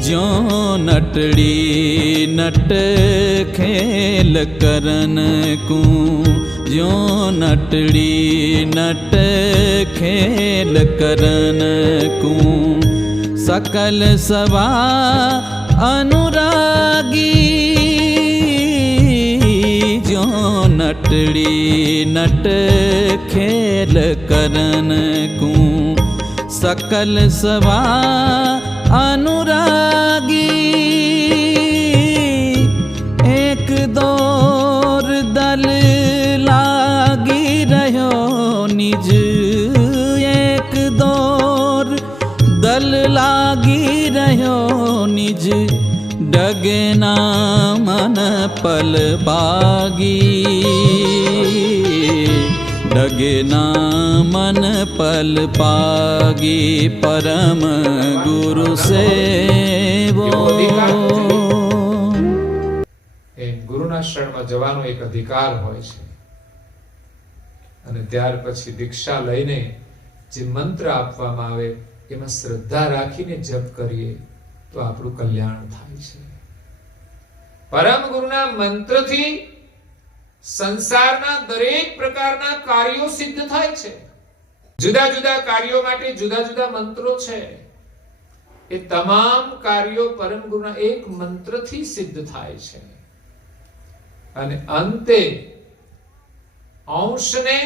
ज्यों नटड़ी नट खेल करन को, ज्यों नटड़ी नट खेल करन को। सकल सवा अनुरागी, ज्यों नटड़ी नट खेल करन को। सकल सवा अनुरागी, एक दौर दल लागी रहो निज। एक दौर दल लागी रहो निज, डगे ना मन पल बागी। डगे ना मन पल पागी, परम गुरु सेवो। ગુરુના શરણમાં જવાનો એક અધિકાર હોય છે, અને ત્યાર પછી દીક્ષા લઈને જે મંત્ર આપવામાં આવે એમાં શ્રદ્ધા રાખીને જપ કરીએ તો આપણું કલ્યાણ થાય છે. પરમ ગુરુના મંત્રથી સંસારના દરેક પ્રકારના કાર્યો સિદ્ધ થાય છે. જુદા જુદા કાર્યો માટે જુદા જુદા મંત્રો છે. એ તમામ કાર્યો પરમ ગુરુના એક મંત્રથી સિદ્ધ થાય છે. અને અંતે અંશને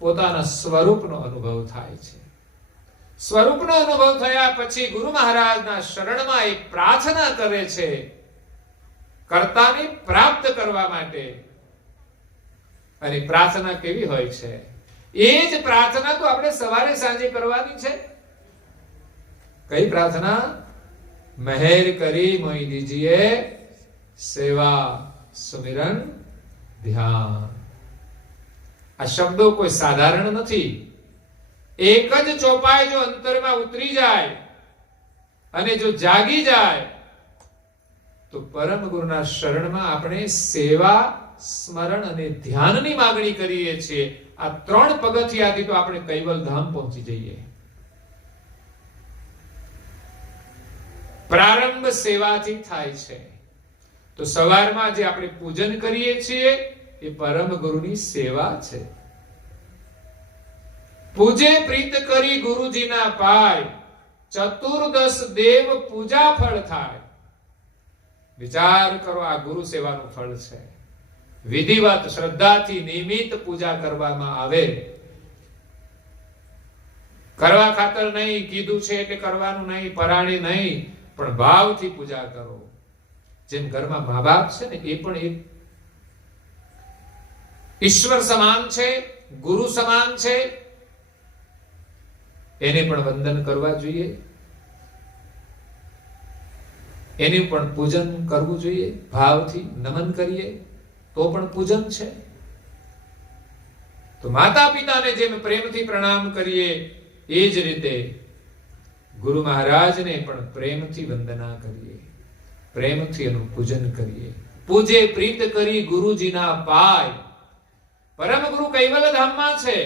પોતાના સ્વરૂપનો અનુભવ થાય છે. સ્વરૂપનો અનુભવ થયા પછી ગુરુ મહારાજના શરણમાં એક પ્રાર્થના કરે છે, કર્તાને પ્રાપ્ત કરવા માટે. અને પ્રાર્થના કેવી હોય છે? એ જ પ્રાર્થના તો આપણે સવારે સાંજે કરવાની છે. કઈ પ્રાર્થના? મહેર કરી મોઈ દીજીએ સેવા સુમિરન ધ્યાન. આ શબ્દો કોઈ સાધારણ નથી. એક જ ચોપાઈ જો અંતરમાં ઉતરી જાય અને જો જાગી જાય તો પરમ ગુરુના શરણમાં આપણે સેવા, સ્મરણ અને ધ્યાનની માંગણી કરીએ છીએ. આ ત્રણ પગથિયાથી તો આપણે કૈવલ ધામ પહોંચી જઈએ. પ્રારંભ સેવાથી થાય છે. તો સવારમાં જે આપણે પૂજન કરીએ છીએ એ પરમ ગુરુની સેવા છે. પૂજે પ્રીત કરી ગુરુજીના પાય, ચતુર્દશ દેવ પૂજા ફળ થાય. વિચાર કરો, આ ગુરુ સેવાનું ફળ છે. વિધિવત શ્રદ્ધાથી નિયમિત પૂજા કરવામાં આવે. કરવા ખાતર નહીં, કીધું છે એટલે કરવાનું નહીં, પરાણે નહીં, પણ ભાવથી પૂજા કરો. જેમ ઘરમાં મા બાપ છે ને, એ પણ એક ઈશ્વર સમાન છે, ગુરુ સમાન છે. એને પણ વંદન કરવા જોઈએ, એનું પણ પૂજન કરવું જોઈએ. ભાવથી નમન કરીએ તો પણ પૂજન છે. તો માતા પિતાને જેમ પ્રેમથી પ્રણામ કરીએ એ જ રીતે ગુરુ મહારાજને પણ પ્રેમથી વંદના કરીએ, પ્રેમથી એનું પૂજન કરીએ. પૂજે પ્રીત કરી ગુરુજીના પાય. પરમ ગુરુ કૈવલ ધામમાં છે,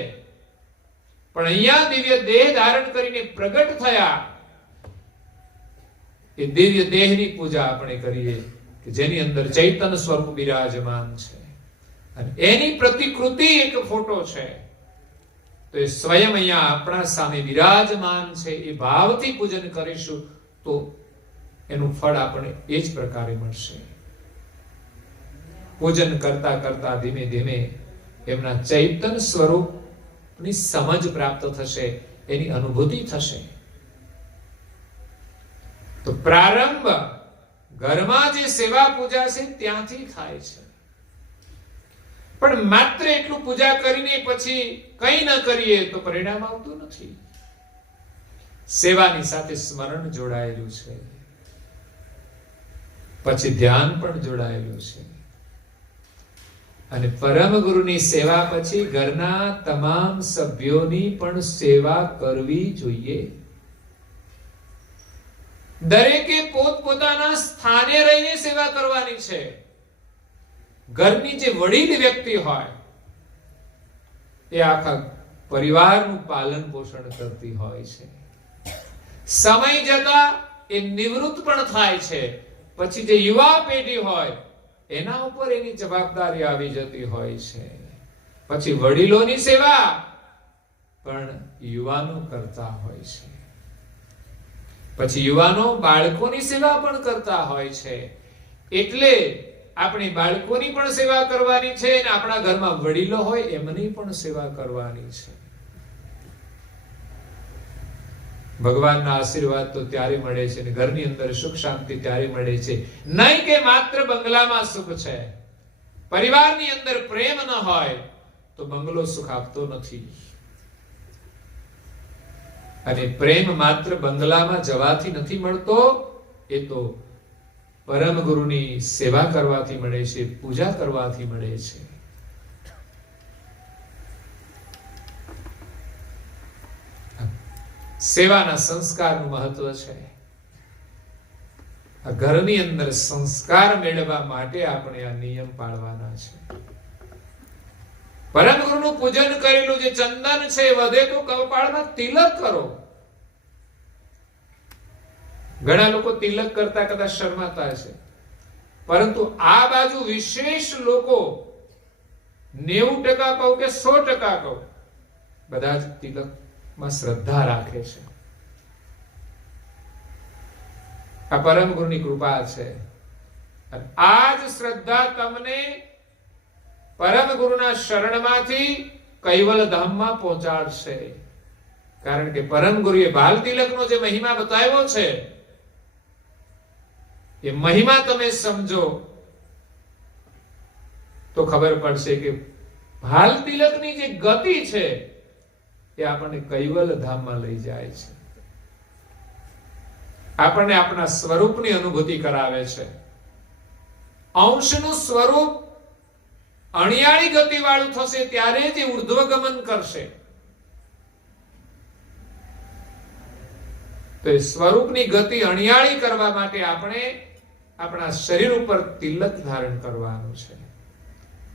પણ અહીંયા દિવ્ય દેહ ધારણ કરીને પ્રગટ થયા. એ દિવ્ય દેહની પૂજા આપણે કરીએ કે જેની અંદર ચૈતન્ય સ્વરૂપ બિરાજમાન છે, અને એની પ્રતિકૃતિ એક ફોટો છે. તો એ સ્વયં અહીંયા આપણા સામે બિરાજમાન છે. એ ભાવથી પૂજન કરીશું તો એનું ફળ આપણે એ જ પ્રકારે મળશે. પૂજન કરતા કરતા ધીમે ધીમે એમના ચૈતન્ય સ્વરૂપની સમજ પ્રાપ્ત થશે, એની અનુભૂતિ થશે. તો પ્રારંભ ઘરમાં જે સેવા પૂજા છે ત્યાંથી થાય છે. પણ માત્ર એટલું પૂજા કરીને પછી કંઈ ન કરીએ તો પરિણામ આવતું નથી. સેવાની સાથે સ્મરણ જોડાયેલું છે, પછી ધ્યાન પણ જોડાયેલું છે. અને પરમ ગુરુની સેવા પછી ઘરના તમામ સભ્યોની પણ સેવા કરવી જોઈએ. દરેકે પોતપોતાના સ્થાને રહીને સેવા કરવાની છે. ઘરની જે વડીલ વ્યક્તિ હોય એ આખા પરિવારનું પાલન પોષણ કરતી હોય છે. સમય જતા એ નિવૃત્ત પણ થાય છે. પછી જે યુવા પેઢી હોય એના ઉપર એની જવાબદારી આવી જતી હોય છે. પછી વડીલોની સેવા પણ યુવાનો કરતા હોય છે. પછી યુવાનો બાળકોની સેવા પણ કરતા હોય છે. એટલે આપણી બાળકોની પણ સેવા કરવાની છે અને આપણા ઘરમાં વડીલો હોય એમની પણ સેવા કરવાની છે. ભગવાનના આશીર્વાદ તો ત્યારે મળે છે અને ઘરની અંદર સુખ શાંતિ ત્યારે મળે છે. નહીં કે માત્ર બંગલામાં સુખ છે. પરિવારની અંદર પ્રેમ ન હોય તો બંગલો સુખ આપતો નથી. અને પ્રેમ માત્ર બંગલામાં જવાથી નથી મળતો, એ તો પરમ ગુરુની સેવા કરવાથી મળે છે, પૂજા કરવાથી મળે છે. સેવાના સંસ્કારનું મહત્વ છે. આ ઘરની અંદર સંસ્કાર મેળવવા માટે આપણે આ નિયમ પાળવાના છે. પરમ ગુરુનું પૂજન કરેલું જે ચંદન છે વધે તો કપાળમાં તિલક કરો. ઘણા લોકો તિલક કરતા કદાચ શરમાતા છે, પરંતુ આ બાજુ વિશેષ લોકો 90% કહું કે 100% કહું, બધા જ તિલકમાં શ્રદ્ધા રાખે છે. આ પરમ ગુરુની કૃપા છે. આ જ શ્રદ્ધા તમને પરમ ગુરુના શરણમાંથી કૈવલ ધામમાં પહોંચાડશે. કારણ કે પરમ ગુરુએ બાલ તિલકનો જે મહિમા બતાવ્યો છે, એ મહિમા તમે સમજો તો ખબર પડશે કે બાલ તિલકની જે ગતિ છે એ આપણને કૈવલ ધામમાં લઈ જાય છે. આપણને આપણા સ્વરૂપની અનુભૂતિ કરાવે છે. અંશનું સ્વરૂપ અણિયાળી ગતિ વાળું થશે ત્યારે જ ઉર્ધ્વગમન કરશે. તો એ સ્વરૂપની ગતિ અણિયાળી કરવા માટે આપણે આપણા શરીર ઉપર તિલક ધારણ કરવાનું છે.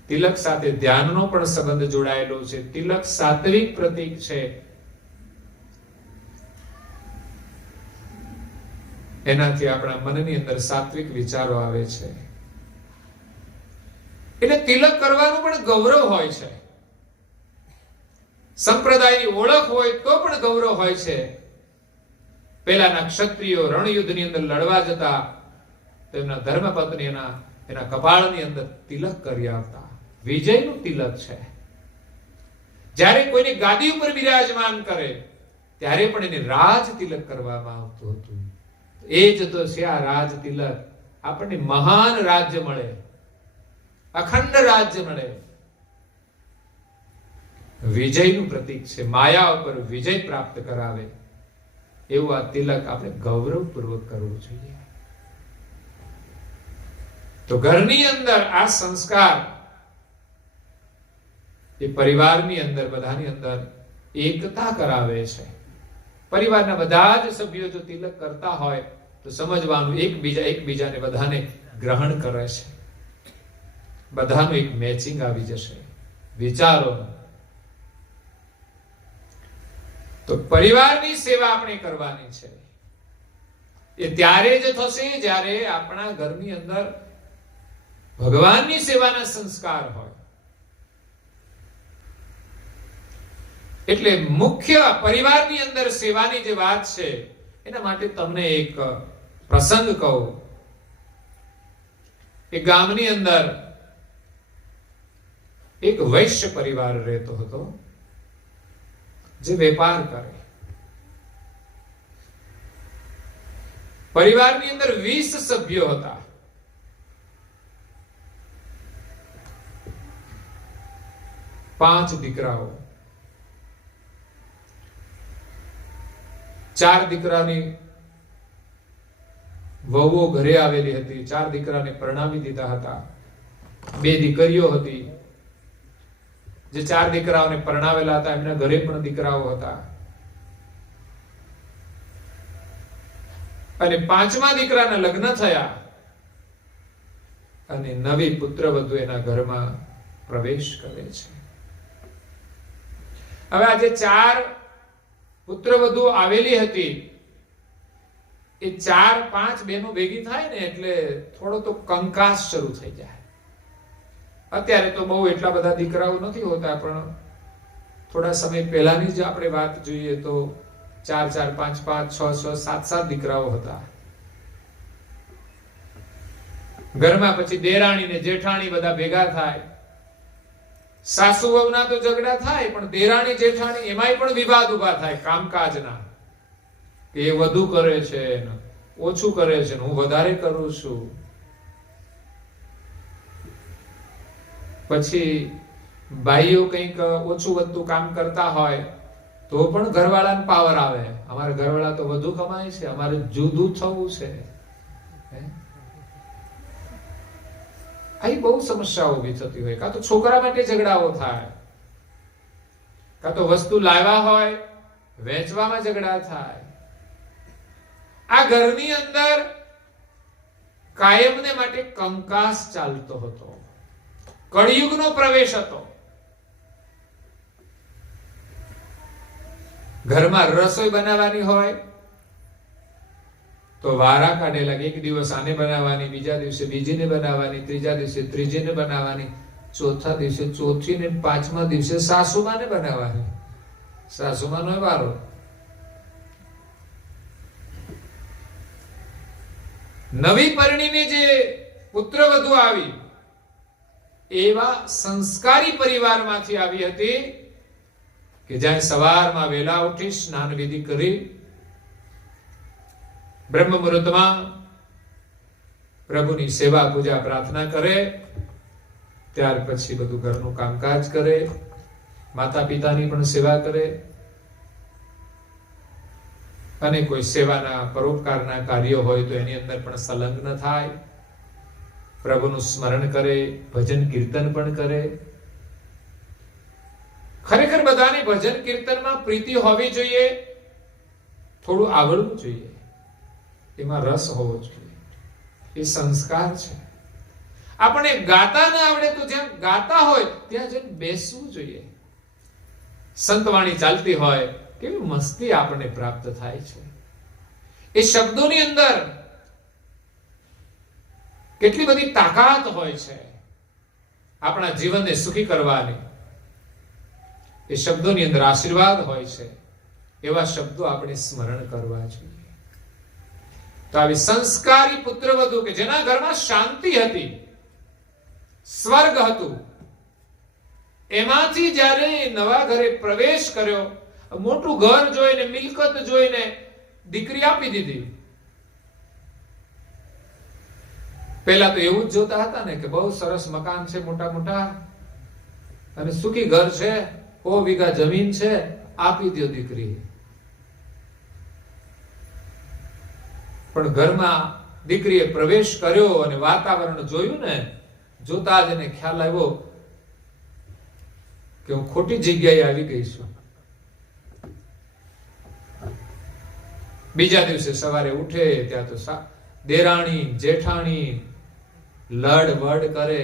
તિલક સાથે ધ્યાનનો પણ સંબંધ જોડાયેલો છે. તિલક સાત્વિક પ્રતીક છે. એનાથી આપણા મનની અંદર સાત્વિક વિચારો આવે છે. એટલે તિલક કરવાનું પણ ગૌરવ હોય છે. સંપ્રદાયની ઓળખ હોય તો પણ ગૌરવ હોય છે. પહેલાના ક્ષત્રિયો રણયુદ્ધની અંદર લડવા જતા તેમના ધર્મપત્ની એના કપાળની અંદર તિલક કરી આવતા. વિજયનું તિલક છે. જ્યારે કોઈને ગાદી ઉપર બિરાજમાન કરે ત્યારે પણ એને રાજ તિલક કરવામાં આવતું હતું. એ જ તો છે આ રાજ તિલક. આપણને મહાન રાજ્ય મળે, અખંડ રાજ્ય મળે. વિજયનું પ્રતીક છે. માયા ઉપર વિજય પ્રાપ્ત કરાવે એવું આ તિલક આપણે ગૌરવપૂર્વક કરવું જોઈએ. તો ઘરની અંદર આ સંસ્કાર એ પરિવારની અંદર બધાની અંદર એકતા કરાવે છે. પરિવારના બધા જ સભ્યો જો તિલક કરતા હોય તો સમજવાનું એકબીજાને બધાને ગ્રહણ કરે છે. બધાનું એક મેચિંગ આવી જશે વિચારોનું. તો પરિવારની સેવા આપણે કરવાની છે. એ ત્યારે જ થશે જ્યારે આપણા ઘરની અંદર ભગવાનની સેવાના સંસ્કાર હોય. એટલે મુખ્ય પરિવારની અંદર સેવાની જે વાત છે એના માટે તમને એક પ્રસંગ કહું. એ ગામની અંદર એક વૈશ્ય પરિવાર રહેતો હતો જે વેપાર કરે. પરિવારની અંદર 20 સભ્યો હતા. પાંચ દીકરાઓ. 4 દીકરાની વહુઓ ઘરે આવેલી હતી. 4 દીકરાને પરણાવી દીધા હતા. 2 દીકરીઓ હતી. જે 4 દીકરાઓને પરણાવેલા હતા એમના ઘરે પણ દીકરાઓ હતા. અને 5મા દીકરાના લગ્ન થયા અને નવી પુત્રવધુ એના ઘરમાં પ્રવેશ કરે છે. હવે આ જે 4 પુત્રવધુ આવેલી હતી એ 4-5 બહેનો ભેગી થાય ને એટલે થોડો તો કંકાસ શરૂ થઈ જાય. અત્યારે તો બહુ એટલા બધા દીકરાઓ નથી હોતા, પણ થોડા સમય પહેલાની જ આપણે વાત જોઈએ તો 4-4, 5-5, 6-6, 7-7 દીકરાઓ હતા ઘરમાં. પછી દેરાણી ને જેઠાણી બધા ભેગા થાય. સાસુ વહુના તો ઝઘડા થાય, પણ દેરાણી જેઠાણી એમાંય પણ વિવાદ ઉભા થાય કામકાજના, કે એ વધુ કરે છે, ઓછું કરે છે, હું વધારે કરું છું. પછી ભાઈઓ કંઈક ઓછું વધતું કામ કરતા હોય તો પણ ઘરવાળાને પાવર આવે, અમારા ઘરવાળા તો વધુ કમાય છે, અમારે જુદું થવું છે. અહીં બહુ સમસ્યાઓ ઊભી થતી હોય. કાં તો છોકરા માટે ઝઘડાઓ થાય, કાં તો વસ્તુ લાવ્યા હોય વેચવામાં ઝઘડા થાય. આ ઘરની અંદર કાયમને માટે કંકાસ ચાલતો હતો. કળિયુગનો પ્રવેશ હતો. ઘરમાં રસોઈ બનાવવાની હોય તો વારા કાઢે લાગે. એક દિવસ આને બનાવવાની, બીજા દિવસે બીજીને બનાવવાની, ત્રીજા દિવસે ત્રીજીને બનાવવાની, ચોથા દિવસે ચોથી ને 5મા દિવસે સાસુમાને બનાવવાની. સાસુમાનો વારો. નવી પરણીને જે પુત્રવધુ આવી એવા સંસ્કારી પરિવારમાંથી આવી હતી કે જ્યાં સવારમાં વહેલા ઉઠી સ્નાન વિધિ કરી બ્રહ્મ મુહૂર્તમાં પ્રભુની સેવા પૂજા પ્રાર્થના કરે, ત્યાર પછી બધું ઘરનું કામકાજ કરે, માતા પિતાની પણ સેવા કરે, અને કોઈ સેવાના પરોપકારના કાર્યો હોય તો એની અંદર પણ સંલગ્ન થાય, પ્રભુનું સ્મરણ કરે, ભજન કીર્તન પણ કરે. ખરેખર બધાને ભજન કીર્તનમાં પ્રીતિ હોવી જોઈએ, થોડું આવડવું જોઈએ, એમાં રસ હોવો જોઈએ. એ સંસ્કાર છે. આપણે ગાતા ના આવડે તો જ્યાં ગાતા હોય ત્યાં જઈને બેસવું જોઈએ. સંતવાણી ચાલતી હોય કેવી મસ્તી આપણને પ્રાપ્ત થાય છે. એ શબ્દોની અંદર કેટલી બધી તાકાત હોય છે આપણા જીવનને સુખી કરવાની. એ શબ્દોની અંદર આશીર્વાદ હોય છે. એવા શબ્દો આપણે સ્મરણ કરવા જોઈએ. તો આવી સંસ્કારી પુત્રવધુ કે જેના ઘરમાં શાંતિ હતી, સ્વર્ગ હતું, એમાંથી જ્યારે નવા ઘરે પ્રવેશ કર્યો, મોટું ઘર જોઈને, મિલકત જોઈને દીકરી આપી દીધી. પહેલા તો એવું જ જોતા હતા ને કે બહુ સરસ મકાન છે, મોટા મોટા, અને સુખી ઘર છે, 100 વીઘા જમીન છે, આપી દો દીકરી. પણ ઘરમાં દીકરીએ પ્રવેશ કર્યો અને વાતાવરણ જોયું ને, જોતા જ એને ખ્યાલ આવ્યો કે હું ખોટી જગ્યાએ આવી ગઈ છું. બીજા દિવસે સવારે ઉઠે ત્યાં તો દેરાણી જેઠાણી લડ વડ કરે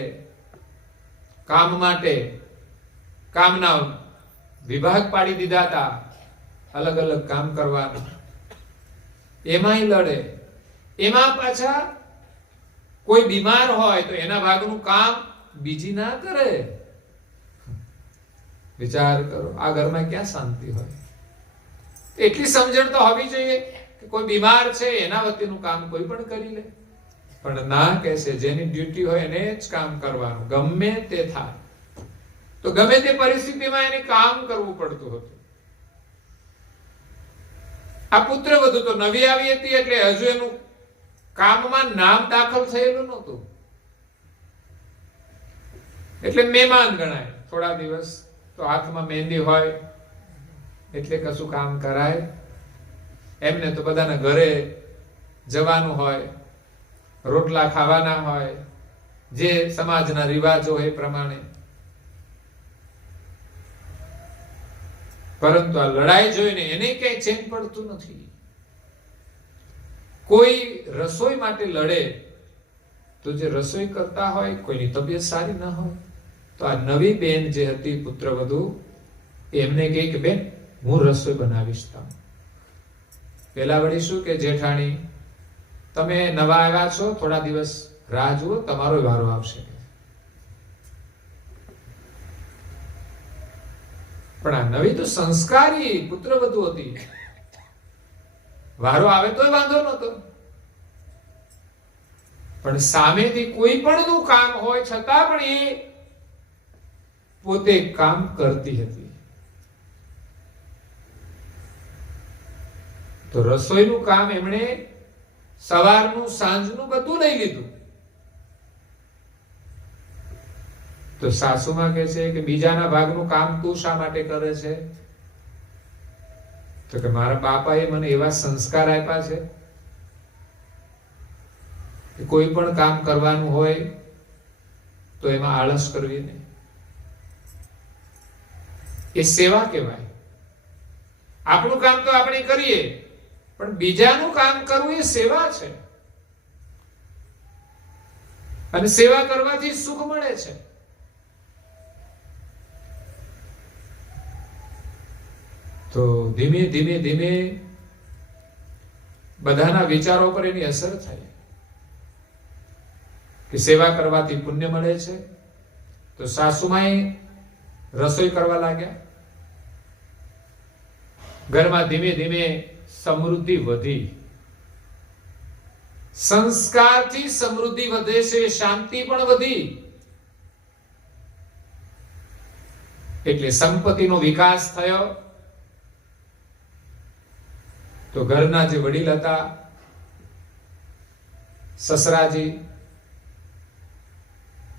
કામ માટે. કામના વિભાગ પાડી દીધા હતા, અલગ અલગ કામ કરવાનું. એમાંય લડે. એમાં પાછા કોઈ બીમાર હોય તો એના ભાગનું કામ બીજી ના કરે. વિચાર કરો, આ ઘરમાં ક્યાં શાંતિ હોય? એટલી સમજણ તો હોવી જોઈએ કે કોઈ બીમાર છે એના વતીનું કામ કોઈ પણ કરી લે. પણ ના કહેશે જેની ડ્યુટી હોય એને જ કામ કરવાનું, ગમે તે થાય. તો ગમે તે પરિસ્થિતિમાં એને કામ કરવું પડતું હતું. આ પુત્રવધુ તો નવી આવી હતી એટલે હજુ એનું કામમાં નામ દાખલ થયેલું નહોતું, એટલે મહેમાન ગણાય. થોડા દિવસ તો હાથમાં મહેંદી હોય એટલે કશું કામ કરાય. એમને તો બધાના ઘરે જવાનું હોય, રોટલા ખાવાના હોય, જે સમાજના રિવાજો એ પ્રમાણે. પરંતુ આ લડાઈ જોઈને એને ક્યાંય ચેન પડતું નથી. કોઈ રસોઈ માટે લડે તો જે રસોઈ કરતા હોય કોઈની તબિયત સારી ના હોય તો આ નવી બેન જે હતી પુત્રવધુ, એમને કહે કે બેન હું રસોઈ બનાવીશ. પેલા વળી શું કે જેઠાણી તમે નવા આવ્યા છો, થોડા દિવસ રાહ જુઓ, તમારો વારો આવશે. પણ આ નવી તો સંસ્કારી પુત્રવધુ હતી, વારો આવે તોય વાંધો નહોતો. પણ સામેથી કોઈ પણ નું કામ હોય છતાં પણ એ પોતે કામ કરતી હતી. તો રસોઈનું કામ એમણે સવારનું સાંજનું બધું લઈ લીધું. તો સાસુમાં કહે છે કે બીજાના ભાગનું કામ તું શા માટે કરે છે? તો કે મારા બાપાએ મને એવા સંસ્કાર આપ્યા છે કે કોઈ પણ કામ કરવાનું હોય તો એમાં આળસ કરવી નહીં. એ સેવા કહેવાય. આપણું કામ તો આપણે કરીએ, પણ બીજાનું કામ કરવું એ સેવા છે. અને સેવા કરવાથી સુખ મળે છે. તો ધીમે ધીમે ધીમે બધાના વિચારો પર એની અસર થાય કે સેવા કરવાથી પુણ્ય મળે છે. તો સાસુમાએ રસોઈ કરવા લાગ્યા. ઘરમાં ધીમે ધીમે સમૃદ્ધિ વધી. સંસ્કારથી સમૃદ્ધિ વધે છે, શાંતિ પણ વધી. એટલે સંપત્તિનો વિકાસ થયો. તો ઘરના જે વડીલ હતા, સસરાજી,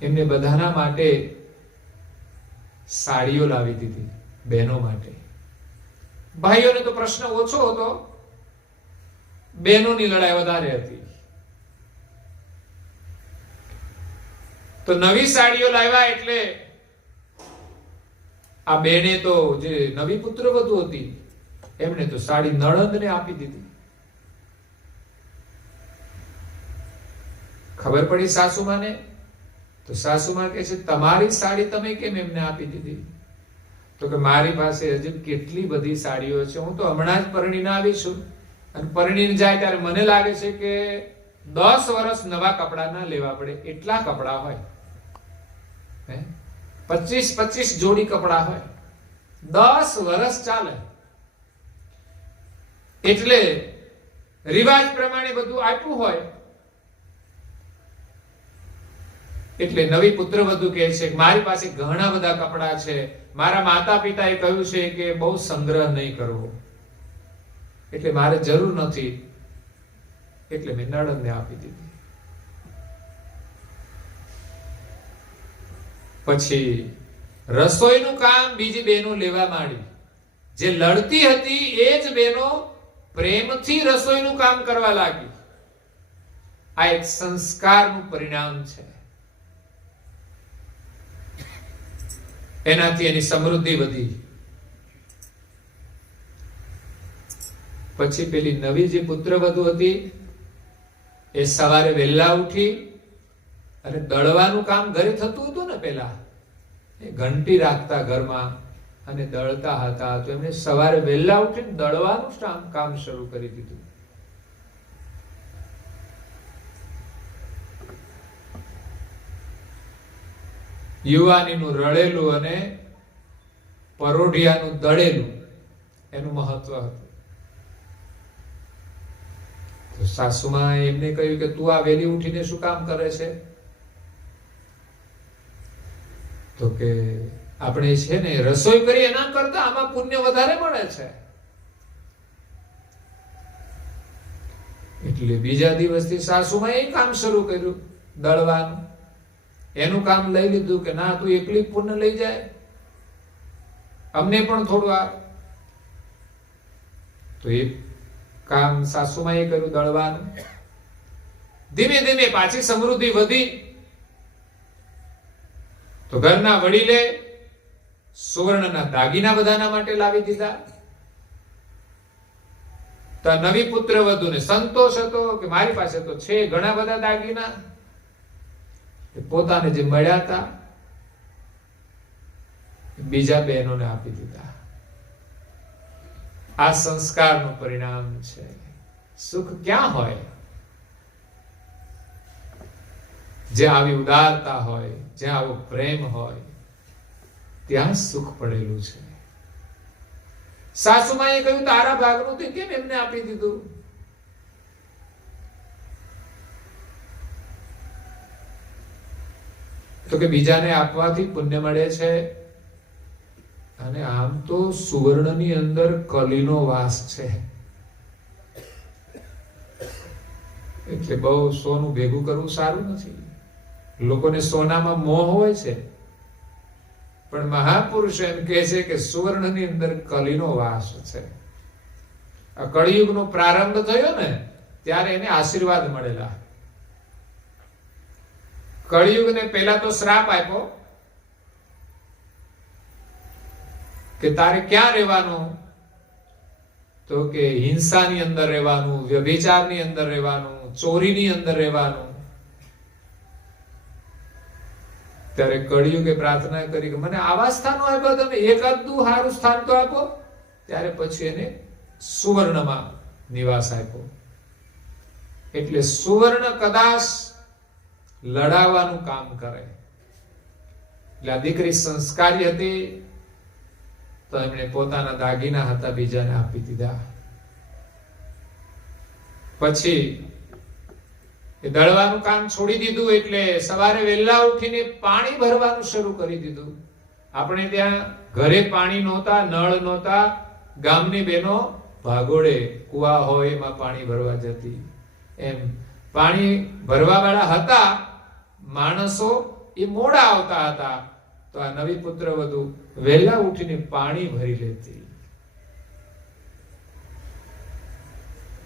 એમને બધાના માટે સાડીઓ લાવી દીધી, બહેનો માટે. ભાઈઓને તો પ્રશ્ન ઓછો હતો, બહેનોની લડાઈ વધારે હતી. તો નવી સાડીઓ લાવ્યા એટલે આ બેને તો જે નવી પુત્રવધુ હતી એમને તો સાડી નણંદને આપી દીધી. ખબર પડી સાસુમાને, તો સાસુમા કહે છે તમારી સાડી તમે કેમ એમને આપી દીધી? તો કે મારી પાસે હજુ કેટલી બધી સાડીઓ છે, હું તો હમણાં જ પરણીને આવી છું, અને પરણીને જાય ત્યારે મને લાગે છે કે 10 વર્ષ નવા કપડા ના લેવા પડે એટલા કપડા હોય. 25 જોડી કપડા હોય, 10 વર્ષ ચાલે. એટલે રિવાજ પ્રમાણે બધું આપ્યું હોય. એટલે નવી પુત્રવધુ કહે છે કે મારી પાસે ઘણા બધા કપડા છે, મારા માતા પિતાએ કહ્યું છે કે બહુ સંગ્રહ નહીં કરવો, એટલે મારે જરૂર નથી, એટલે મેં નણંદને આપી દીધી. પછી રસોઈનું કામ બીજી બહેનો લેવા માંડી. જે લડતી હતી એ જ બહેનો પ્રેમથી રસોઈનું કામ કરવા લાગી. આ એક સંસ્કારનું પરિણામ છે. એનાથી એની સમૃદ્ધિ વધી. પછી પેલી નવી જે પુત્રવધુ હતી એ સવારે વહેલા ઉઠી અને દળવાનું કામ ઘરે થતું હતું ને, પેલા એ ઘંટી રાખતા ઘરમાં અને દળતા હતા. તો એમણે સવારે વહેલા ઉઠીને દળવાનું કામ શરૂ કરી દીધું. યુવાનીનું રળેલું અને પરોઢિયાનું દળેલું એનું મહત્વ હતું. તો સાસુમાં એમને કહ્યું કે તું આ વહેલી ઉઠીને શું કામ કરે છે? તો કે આપણે છે ને રસોઈ કરીએ એના કરતા આમાં પુણ્ય વધારે મળે છે. એટલે બીજા દિવસથી સાસુમાં એ કામ શરૂ કર્યું, દળવાનું. એનું કામ લઈ લીધું કે ના તું એકલી પુણ્ય લઈ જાય, અમને પણ થોડું આ. તો એ કામ સાસુમાં એ કર્યું, દળવાનું. ધીમે ધીમે પાછી સમૃદ્ધિ વધી. તો ઘરના વડીલે સુવર્ણના દાગીના બધાના માટે લાવી દીધા. તો નવી પુત્રવધુને સંતોષ હતો કે મારી પાસે તો છે ઘણા બધા દાગીના. પોતાને જે મળ્યા હતા બીજા બહેનોને આપી દીધા. આ સંસ્કારનું પરિણામ છે. સુખ ક્યાં હોય? જ્યાં આવી ઉદારતા હોય, જ્યાં આવો પ્રેમ હોય, ત્યાં સુખ પડેલું છે. સાસુમાએ કહ્યું તારા ભાગનું તે કેમ એમને આપી દીધું? તો કે બીજાને આપવાથી પુણ્ય મળે છે, અને આમ તો સુવર્ણની અંદર કલીનો વાસ છે, એટલે બહુ સોનું ભેગું કરવું સારું નથી. લોકોને સોનામાં મોહ હોય છે, પણ મહાપુરુષ એમ કહે છે કે સુવર્ણની અંદર કલીનો વાસ છે. આ કળિયુગનો પ્રારંભ થયો ને ત્યારે એને આશીર્વાદ મળેલા. કળિયુગને પહેલા તો શ્રાપ આપ્યો કે તારે ક્યાં રહેવાનું? તો કે હિંસાની અંદર રહેવાનું, વ્યભિચારની અંદર રહેવાનું, ચોરીની અંદર રહેવાનું. ત્યારે કળિયુગે પ્રાર્થના કરી કે મને આવા સ્થાનો આપ્યા તમે, એકાદું સારું સ્થાન તો આપો. ત્યારે પછી એને સુવર્ણમાં નિવાસ આપ્યો. એટલે સુવર્ણ કદાચ લડાવવાનું કામ કરે. એટલે આ દીકરી સંસ્કારી હતી તો એમણે પોતાના દાગીના હતા બીજાને આપી દીધા. પછી એ દળવાનું કામ છોડી દીધું, એટલે સવારે વહેલા ઉઠીને પાણી ભરવાનું શરૂ કરી દીધું. આપણે ત્યાં ઘરે પાણી નહોતા, નળ નહોતા, ગામની બહેનો ભાગોળે કુવા હોય એમાં પાણી ભરવા જતી. એમ પાણી ભરવા વાળા હતા માણસો, એ મોડા આવતા હતા, તો આ નવી પુત્ર વધુ વહેલા ઉઠીને પાણી ભરી લેતી.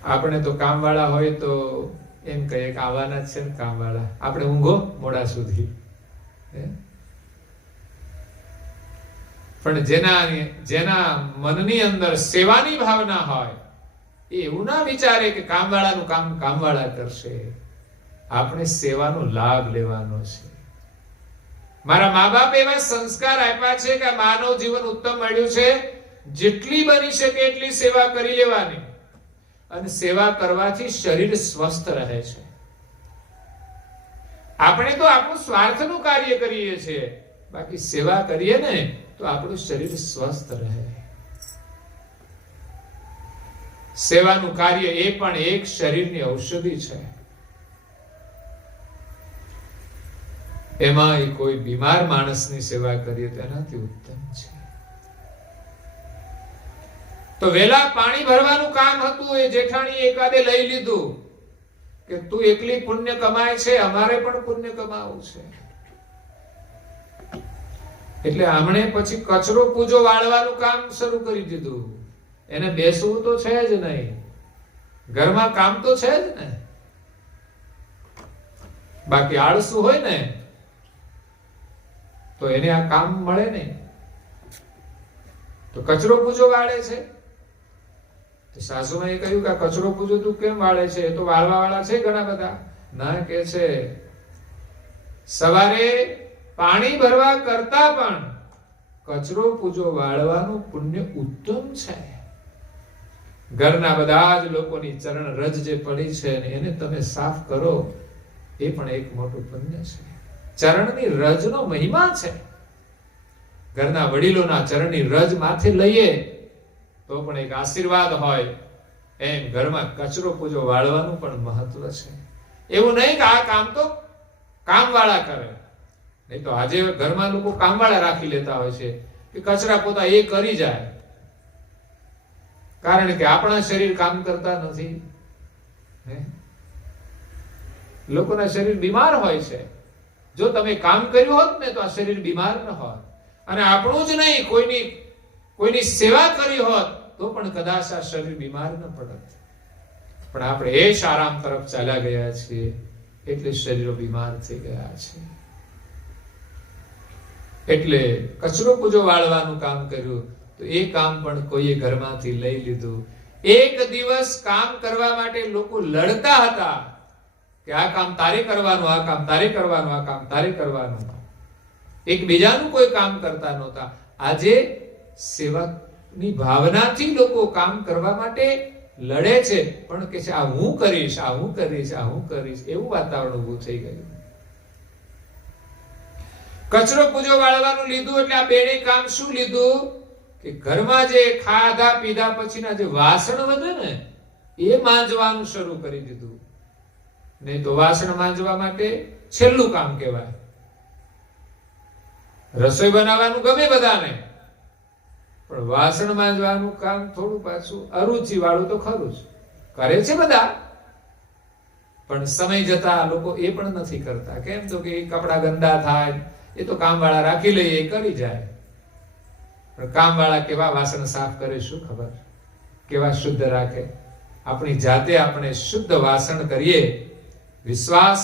આપણે તો કામવાળા હોય તો એમ કહીએ કે આવવાના જ છે ને કામવાળા, આપણે ઊંઘો મોડા સુધી. પણ જેના મનની અંદર સેવાની ભાવના હોય એ એવું ના વિચારે કે કામવાળાનું કામ કામવાળા કરશે. આપણે સેવાનો લાભ લેવાનો છે. મારા મા બાપ એવા સંસ્કાર આપ્યા છે કે માનવ જીવન ઉત્તમ મળ્યું છે, જેટલી બની શકે એટલી સેવા કરી લેવાની, અને સેવા કરવાથી શરીર સ્વસ્થ રહે છે. આપણે તો આપણું સ્વાર્થનું કાર્ય કરીએ છીએ, બાકી સેવા કરીએ ને તો આપણું શરીર સ્વસ્થ રહે. સેવાનું કાર્ય એ પણ એક શરીરની ઔષધિ છે. એમાં કોઈ બીમાર માણસની સેવા કરીએ તો એનાથી ઉત્તમ છે. તો વેલા પાણી ભરવાનું કામ હતું, એ જેઠાણી એકાદે લઈ લીધું કે તું એકલી પુણ્ય કમાય છે, અમારે પણ પુણ્ય કમાવું છે. એટલે આમણે પછી કચરો પૂજો વાળવાનું કામ શરૂ કરી દીધું. એને બેસવું તો છે જ નહીં, ઘરમાં કામ તો છે જ ને. બાકી આળસુ હોય ને તો એને આ કામ મળે નહીં. તો કચરો પૂજો વાળે છે. તો સાસુમાએ કહ્યું કે કચરો પૂજો તું કેમ વાળે છે? એ તો વાળવા વાળા છે ઘણા બધા. ના, કે છે સવારે પાણી ભરવા કરતા પણ કચરો પૂજો વાળવાનું પુણ્ય ઉત્તમ છે. ઘરના બધા જ લોકોની ચરણ રજ જે પડી છે એને તમે સાફ કરો, એ પણ એક મોટું પુણ્ય છે. ચરણની રજનો મહિમા છે. ઘરના વડીલોના ચરણની રજ માથે લઈએ તો પણ એક આશીર્વાદ હોય. એમ ઘરમાં કચરો પૂજો વાળવાનું પણ મહત્વ છે. એવું નહીં કે આ કામ તો કામવાળા કરે. નહીં તો આજે ઘરમાં લોકો કામવાળા રાખી લેતા હોય છે કે કચરા પોતા એ કરી જાય, કારણ કે આપણા શરીર કામ કરતા નથી. લોકોના શરીર બીમાર હોય છે. જો તમે કામ કર્યું હોત ને તો આ શરીર બીમાર ન હોત. અને આપણું જ નહીં, કોઈની સેવા કરી હોત તો પણ કદાચ આ શરીર બીમાર ન પડત. પણ આપણે એશ આરામ તરફ ચાલ્યા ગયા છીએ એટલે શરીરો બીમાર થઈ ગયા છે. એટલે કચરો પૂજો વાળવાનું કામ કર્યું, તો એ કામ પણ કોઈએ ઘરમાંથી લઈ લીધું. એક દિવસ કામ કરવા માટે લોકો લડતા હતા કે આ કામ તારે કરવાનું, આ કામ તારે કરવાનું, આ કામ તારે કરવાનું. એકબીજાનું કોઈ કામ કરતા નહોતા. આજે સેવાની ભાવનાથી લોકો કામ કરવા માટે લડે છે, પણ કે છે આ હું કરીશ, આ હું કરીશ, આ હું કરીશ, એવું વાતાવરણ ઊભું થઈ ગયું. કચરો પૂજો વાળવાનું લીધું એટલે આ બેને કામ શું લીધું કે ઘરમાં જે ખાધા પીધા પછીના જે વાસણ વધે ને એ માંજવાનું શરૂ કરી દીધું. નહીં તો વાસણ માંજવા માટે છેલ્લું કામ કહેવાય. રસોઈ બનાવવાનું ગમે બધાને, પણ વાસણ માંજવાનું કામ થોડું પાછું અરુચિ વાળું તો ખરું જ. કરે છે બધા, પણ સમય જતા લોકો એ પણ નથી કરતા. કેમ તો કે કપડા ગંદા થાય, એ તો કામવાળા રાખી લઈએ, એ કરી જાય. પણ કામવાળા કેવા વાસણ સાફ કરે શું ખબર, કેવા શુદ્ધ રાખે. આપણી જાતે આપણે શુદ્ધ વાસણ કરીએ, વિશ્વાસ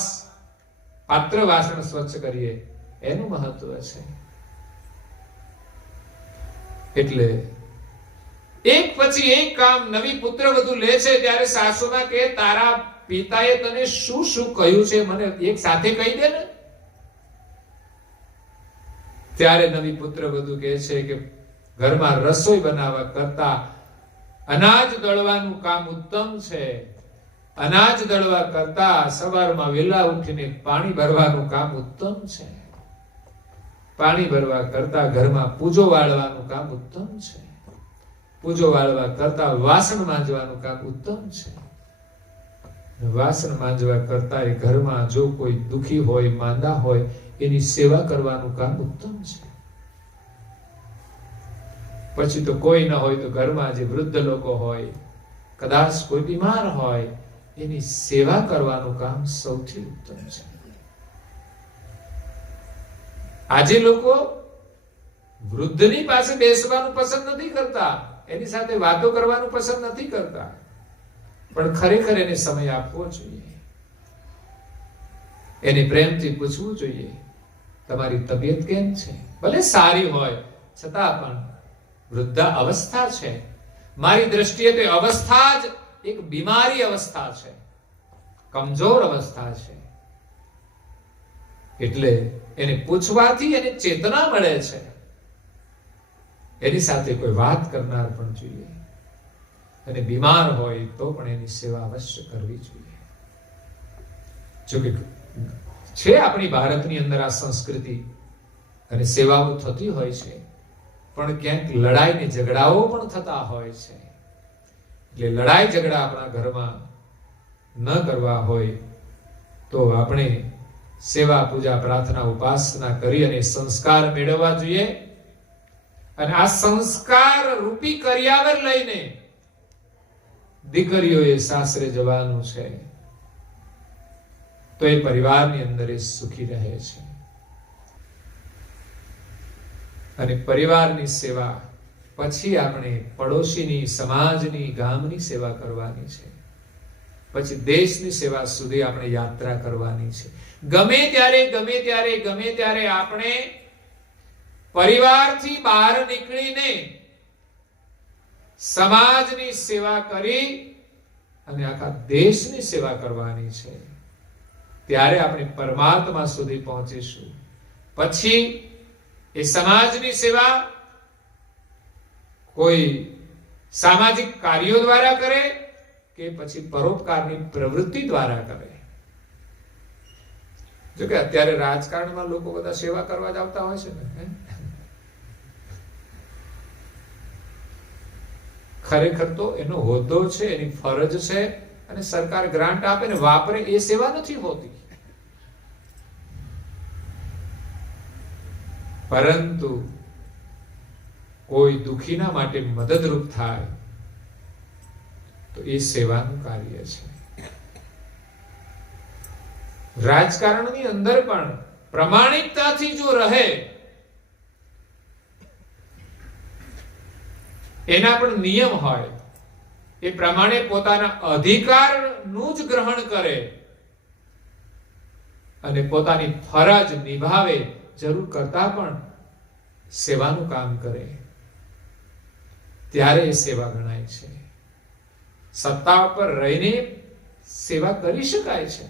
પાત્ર વાસણ સ્વચ્છ કરીએ, એનું મહત્વ છે. એટલે એક પછી એક કામ નવી પુત્રવધુ લે છે ત્યારે સાસુમાં કે તારા પિતાએ તને શું શું કહ્યું છે મને એક સાથે કહી દે ને. ત્યારે નવી પુત્રવધુ કહે છે કે ઘરમાં રસોઈ બનાવવા કરતા અનાજ દળવાનું કામ ઉત્તમ છે. અનાજ દળવા કરતા સવારમાં વહેલા ઉઠીને પાણી ભરવાનું કામ ઉત્તમ છે. પાણી ભરવા કરતા ઘરમાં પૂજો વાળવાનું કામ ઉત્તમ છે. પૂજો વાળવા કરતા વાસણ માંજવાનું કામ ઉત્તમ છે. વાસણ માંજવા કરતા એ ઘરમાં જો કોઈ દુખી હોય, માંદા હોય, એની સેવા કરવાનું કામ ઉત્તમ છે. પછી તો કોઈ ન હોય તો ઘરમાં જે વૃદ્ધ લોકો હોય, કદાચ કોઈ બીમાર હોય, એની સેવા કરવાનું કામ સૌથી ઉત્તમ છે. આજે લોકો વૃદ્ધની પાસે બેસવાનું પસંદ નથી કરતા, એની સાથે વાતો કરવાનું પસંદ નથી કરતા, પણ ખરેખર એને સમય આપવો જોઈએ. એને પ્રેમથી પૂછવું જોઈએ તમારી તબિયત કેમ છે. ભલે સારી હોય છતાં પણ વૃદ્ધા અવસ્થા છે. મારી દ્રષ્ટિએ તો અવસ્થા જ એક બીમારી અવસ્થા છે, કમજોર અવસ્થા છે. એટલે એને પૂછવાથી એને ચેતના મળે છે. એની સાથે કોઈ વાત કરનાર પણ જોઈએ, અને બીમાર હોય તો પણ એની સેવા અવશ્ય કરવી જોઈએ. જોકે છે આપણી ભારતની અંદર આ સંસ્કૃતિ અને સેવાઓ થતી હોય છે, પણ ક્યાંક લડાઈ ને ઝઘડાઓ પણ થતા હોય છે. એટલે લડાઈ ઝઘડા આપણા ઘરમાં ન કરવા હોય તો આપણે સેવા પૂજા પ્રાર્થના ઉપાસના કરી અને સંસ્કાર મેળવવા જોઈએ. અને આ સંસ્કાર રૂપી કર્યાવર લઈને દીકરીઓએ સાસરે જવાનું છે, તો એ પરિવારની અંદર એ સુખી રહે છે. અને પરિવારની સેવા પછી આપણે પડોશીની, સમાજની, ગામની સેવા કરવાની છે. પછી દેશની સેવા સુધી આપણે યાત્રા કરવાની છે. ગમે ત્યારે આપણે પરિવારથી બહાર નીકળીને સમાજની સેવા કરી અને આખા દેશની સેવા કરવાની છે. ત્યારે આપણે પરમાત્મા સુધી પહોંચીશું. પછી એ સમાજની સેવા કોઈ સામાજિક કાર્યો દ્વારા કરે કે પછી પરોપકારની પ્રવૃત્તિ દ્વારા કરે. જો કે અત્યારે રાજકારણમાં લોકો બધા સેવા કરવા જ આવતા હોય છે ને. ખરેખર તો એનો હોદ્દો છે, એની ફરજ છે, અને સરકાર ગ્રાન્ટ આપે ને વાપરે એ સેવા નથી હોતી. પરંતુ કોઈ દુખીના માટે મદદરૂપ થાય તો એ સેવાનું કાર્ય છે. રાજકારણની અંદર પણ પ્રમાણિકતાથી જો રહે, એના પણ નિયમ હોય, એ પ્રમાણે પોતાના અધિકારનું જ ગ્રહણ કરે અને પોતાની ફરજ નિભાવે, જરૂર કરતા પણ સેવાનું કામ કરે, ત્યારે એ સેવા ગણાય છે. સત્તા પર રહીને સેવા કરી શકાય છે,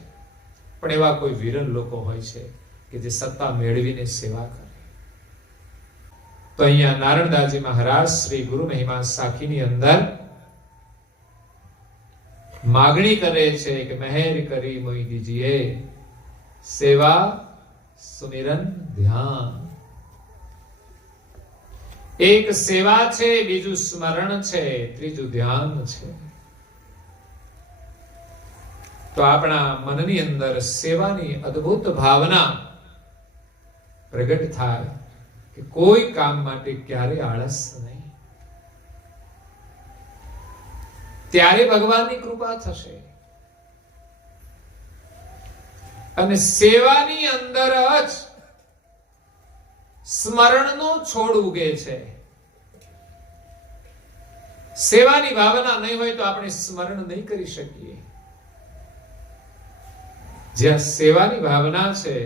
પણ એવા કોઈ વિરલ લોકો હોય છે કે જે સત્તા મેળવીને સેવા કરે. તો અહીંયા નારણદાસજી મહારાજ શ્રી ગુરુ મહિમા સાખીની અંદર માગણી કરે છે કે મહેર કરી મોઈ દીજીએ, સેવા સુમિરન ધ્યાન. એક સેવા છે, બીજું સ્મરણ છે, ત્રીજું ધ્યાન છે. તો આપણા મનની અંદર સેવાની અદ્ભુત ભાવના પ્રગટ થાય કે કોઈ કામ માટે ક્યારે આળસ નહીં. ત્યારે ભગવાનની કૃપા થશે. અને સેવાની અંદર જ સ્મરણનો છોડ ઉગે છે. સેવાની ભાવના નહીં હોય તો આપણે સ્મરણ નહીં કરી શકીએ. જ્યાં સેવાની ભાવના છે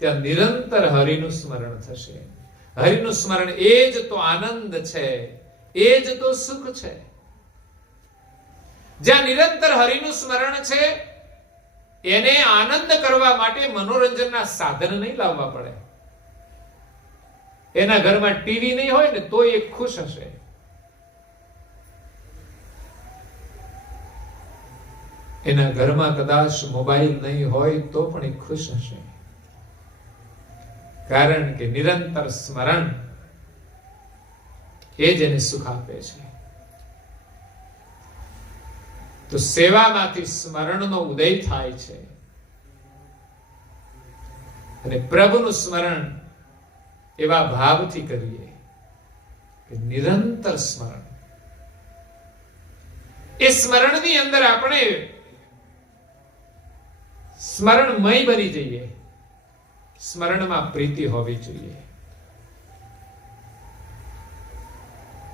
ત્યાં નિરંતર હરિનું સ્મરણ થશે. હરિનું સ્મરણ એ જ તો આનંદ છે, એ જ તો સુખ છે. જ્યાં નિરંતર હરિનું સ્મરણ છે એને આનંદ કરવા માટે મનોરંજનના સાધન નહીં લાવવા પડે. એના ઘરમાં ટીવી નહીં હોય ને તો એ ખુશ હશે. એના ઘરમાં કદાચ મોબાઈલ નહીં હોય તો પણ એ ખુશ હશે. કારણ કે નિરંતર સ્મરણ એ જ એને સુખ આપે છે. તો સેવામાંથી સ્મરણનો ઉદય થાય છે અને પ્રભુનું સ્મરણ એવા ભાવથી કરીએ કે નિરંતર સ્મરણ. એ સ્મરણની અંદર આપણે સ્મરણમય બની જઈએ. સ્મરણમાં પ્રીતિ હોવી જોઈએ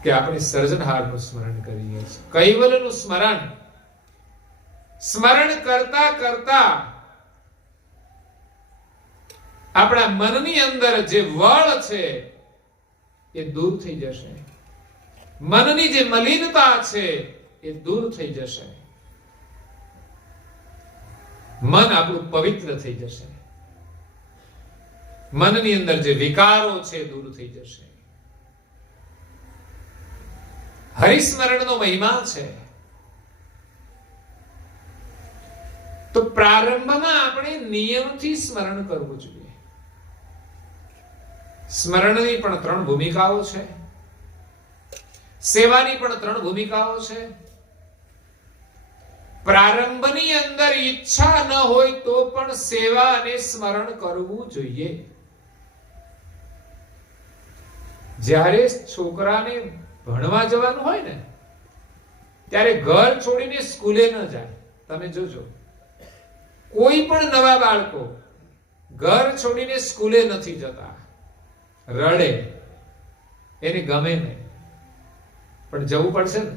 કે આપણે સર્જનહારનું સ્મરણ કરીએ છીએ. કૈવલ્યનું સ્મરણ. સ્મરણ કરતા કરતા આપણા મનની અંદર જે વળ છે એ દૂર થઈ જશે. મનની જે મલિનતા છે એ દૂર થઈ જશે. મન આપણું પવિત્ર થઈ જશે. મનની અંદર જે વિકારો છે દૂર થઈ જશે. હરિસ્મરણનો મહિમા છે. તો પ્રારંભમાં આપણે નિયમથી સ્મરણ કરવું જોઈએ. સ્મરણની પણ 3 ભૂમિકાઓ છે. સેવાની પણ 3 ભૂમિકાઓ છે. પ્રારંભની અંદર ઈચ્છા ન હોય તો પણ સેવા અને સ્મરણ કરવું જોઈએ. જ્યારે છોકરાને ભણવા જવાનું હોય ને ત્યારે ઘર છોડીને સ્કૂલે ન જાય. તમે જોજો, કોઈ પણ નવા બાળકો ઘર છોડીને સ્કૂલે નથી જતા. રડે, એને ગમે નહીં, પણ જવું પડશે ને.